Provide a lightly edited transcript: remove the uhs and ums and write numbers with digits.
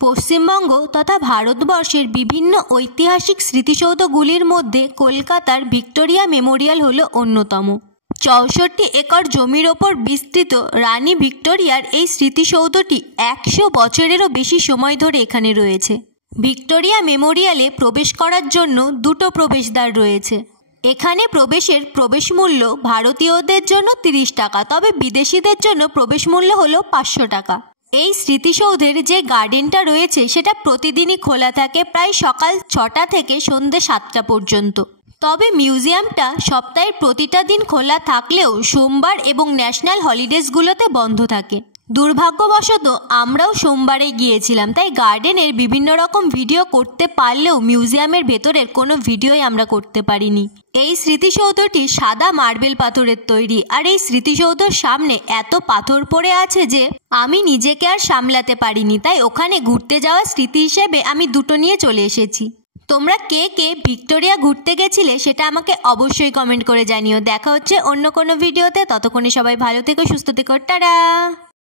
পশ্চিমবঙ্গ তথা ভারতবর্ষের বিভিন্ন ঐতিহাসিক স্মৃতিসৌধগুলির মধ্যে কলকাতার ভিক্টোরিয়া মেমোরিয়াল হলো অন্যতম। ৬৪ একর জমির ওপর বিস্তৃত রানী ভিক্টোরিয়ার এই স্মৃতিসৌধটি ১০০ বছরেরও বেশি সময় ধরে এখানে রয়েছে। ভিক্টোরিয়া মেমোরিয়ালে প্রবেশ করার জন্য দুটো প্রবেশদ্বার রয়েছে। এখানে প্রবেশের প্রবেশ মূল্য ভারতীয়দের জন্য ৩০ টাকা, তবে বিদেশিদের জন্য প্রবেশ মূল্য হলো ৫০০ টাকা। এই স্মৃতিসৌধের যে গার্ডেনটা রয়েছে সেটা প্রতিদিনই খোলা থাকে, প্রায় সকাল ৬টা থেকে সন্ধ্যে ৭টা পর্যন্ত। তবে মিউজিয়ামটা সপ্তাহের প্রতিটা দিন খোলা থাকলেও সোমবার এবং ন্যাশনাল হলিডেজগুলোতে বন্ধ থাকে। দুর্ভাগ্যবশত আমরাও সোমবারে গিয়েছিলাম, তাই গার্ডেনের বিভিন্ন রকম ভিডিও করতে পারলেও মিউজিয়ামের ভেতরের কোনো ভিডিওই আমরা করতে পারিনি। এই স্মৃতিসৌধটি সাদা মার্বেল পাথরের তৈরি, আর এই স্মৃতিসৌধের সামনে এত পাথর পড়ে আছে যে আমি নিজেকে আর সামলাতে পারিনি, তাই ওখানে ঘুরতে যাওয়ার স্মৃতি হিসেবে আমি দুটো নিয়ে চলে এসেছি। তোমরা কে কে ভিক্টোরিয়া ঘুরতে গেছিলে সেটা আমাকে অবশ্যই কমেন্ট করে জানিও। দেখা হচ্ছে অন্য কোনো ভিডিওতে, ততক্ষণে সবাই ভালো থেকো, সুস্থ থেকো, টাটা।